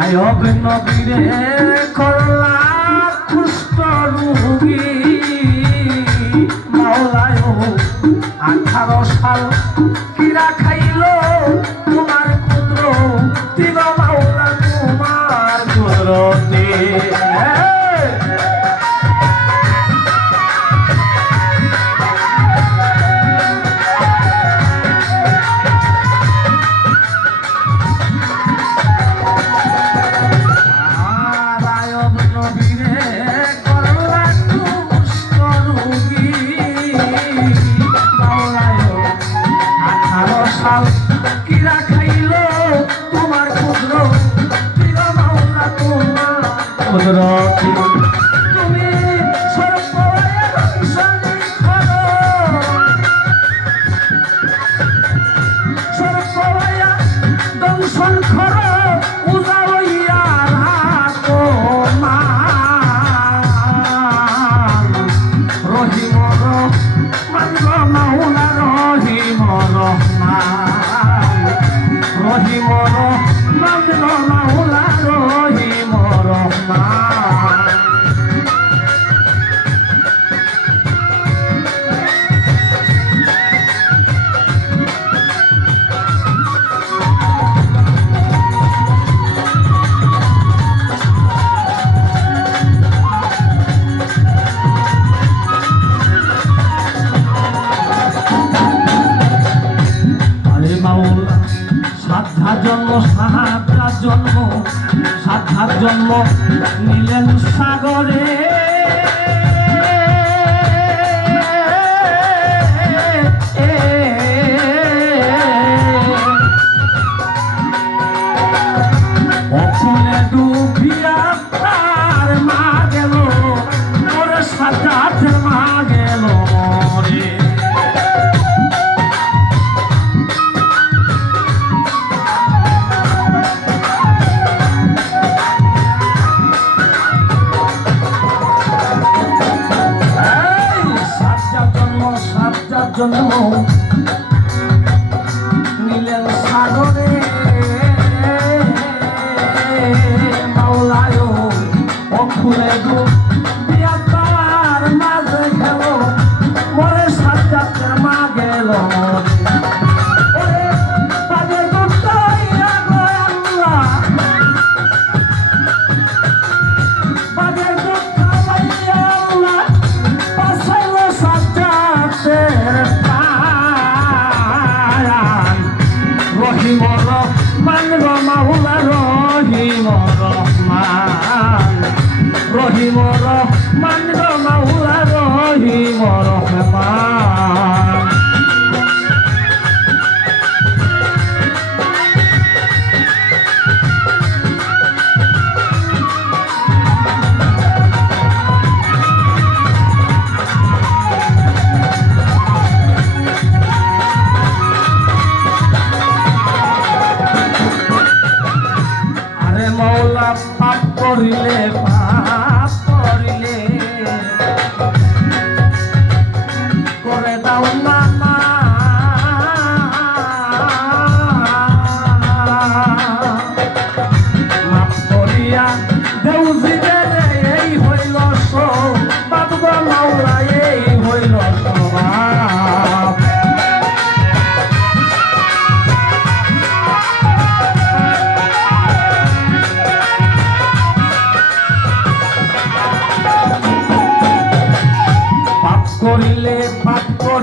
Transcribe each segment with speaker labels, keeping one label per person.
Speaker 1: নায়ক নবীরে করলা খুষ্ট রুগী মাওলায় আঠারো সাল কিরা খাইল কপাল কিরা খাইল তোমার ক্ষুদ্র প্রিয় মাওলা তোমার। ক্ষুদ্র দংশন খর উজাড় রহমান রহিম রহমান রহিম রহমান জন্ম জন্ম মিলেন সাগরে। মাওলায় অফুলে গো মাহুলা রহিম রহমান। রহিম রহমান মাহুলা রহিম রহমান। মরিলে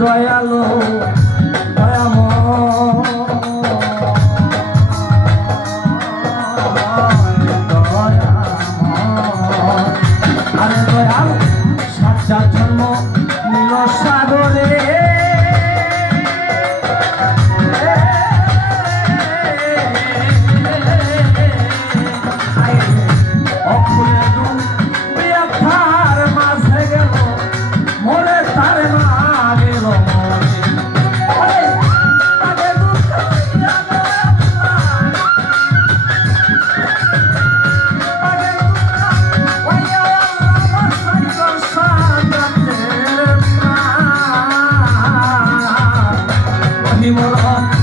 Speaker 1: দয়ালো me what